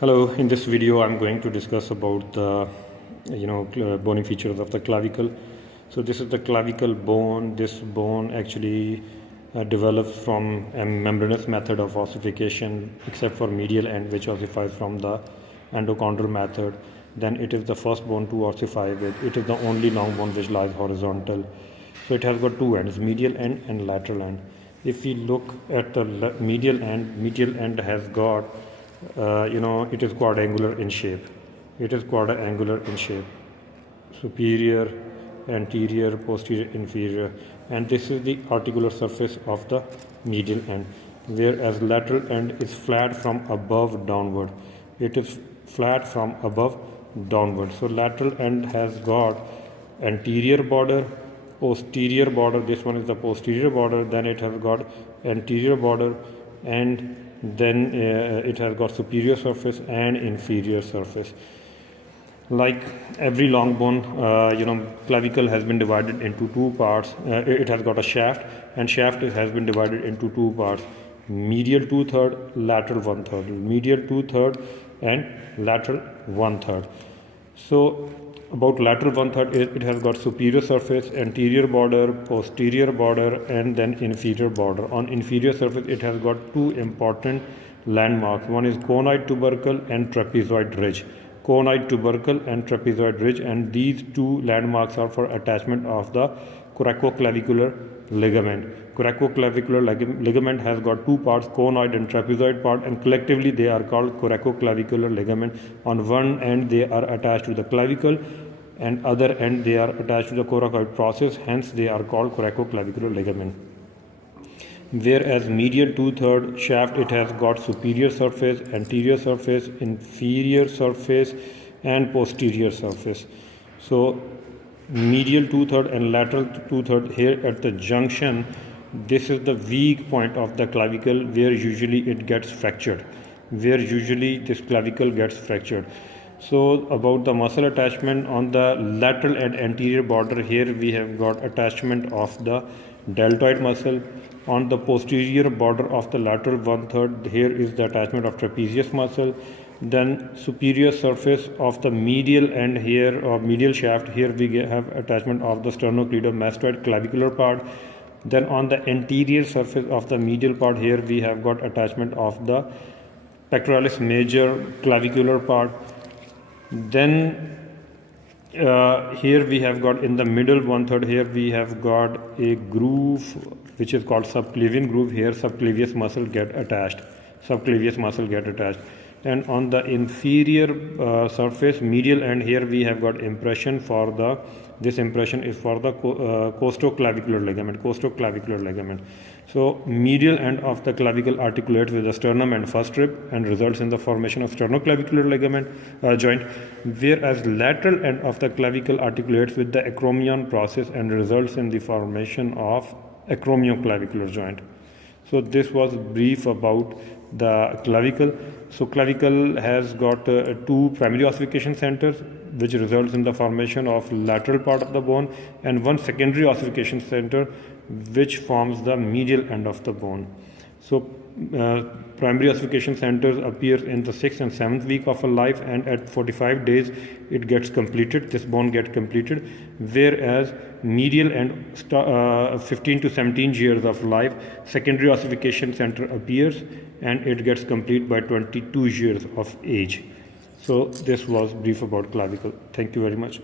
Hello, in this video I'm going to discuss about the bony features of the clavicle. So this is the clavicle bone. This bone actually develops from a membranous method of ossification, except for medial end, which ossifies from the endochondral method. Then it is the first bone to ossify with. It is the only long bone which lies horizontal. So it has got two ends, medial end and lateral end. If we look at the medial end has got it is quadrangular in shape. It is quadrangular in shape. Superior, anterior, posterior, inferior. And this is the articular surface of the medial end. Whereas lateral end is flat from above downward. It is flat from above downward. So lateral end has got anterior border, posterior border. This one is the posterior border. Then it has got anterior border, and then it has got superior surface and inferior surface. Like every long bone, clavicle has been divided into two parts. It has got a shaft, and shaft has been divided into two parts: medial 2/3, lateral 1/3. Medial 2/3 and lateral 1/3. So about lateral 1/3, it has got superior surface, anterior border, posterior border, and then inferior border. On inferior surface, it has got two important landmarks. One is conoid tubercle and trapezoid ridge. Conoid tubercle and trapezoid ridge, and these two landmarks are for attachment of the coracoclavicular ligament. Coracoclavicular ligament has got two parts, conoid and trapezoid part, and collectively they are called coracoclavicular ligament. On one end they are attached to the clavicle, and other end they are attached to the coracoid process, hence they are called coracoclavicular ligament. Whereas medial 2/3 shaft, it has got superior surface, anterior surface, inferior surface, and posterior surface. So medial 2/3 and lateral 2/3, here at the junction, this is the weak point of the clavicle where usually it gets fractured, where usually this clavicle gets fractured. So about the muscle attachment, on the lateral and anterior border, here we have got attachment of the deltoid muscle. On the posterior border of the lateral 1/3, here is the attachment of trapezius muscle. Then superior surface of the medial end here, or medial shaft, here we have attachment of the sternocleidomastoid clavicular part. Then on the anterior surface of the medial part, here we have got attachment of the pectoralis major clavicular part. Then here we have got in the middle 1/3, here we have got a groove which is called subclavian groove. Here subclavius muscle get attached. Subclavius muscle get attached. And on the inferior surface, medial end, here we have got impression for the, this impression is for the costoclavicular ligament. Costoclavicular ligament. So medial end of the clavicle articulates with the sternum and first rib and results in the formation of sternoclavicular ligament joint, whereas lateral end of the clavicle articulates with the acromion process and results in the formation of acromioclavicular joint. So this was brief about the clavicle. So clavicle has got two primary ossification centers, which results in the formation of lateral part of the bone, and one secondary ossification center which forms the medial end of the bone. So primary ossification centers appears in the 6th and 7th week of a life, and at 45 days it gets completed, this bone gets completed, whereas medial end 15 to 17 years of life, secondary ossification center appears and it gets complete by 22 years of age. So this was brief about clavicle. Thank you very much.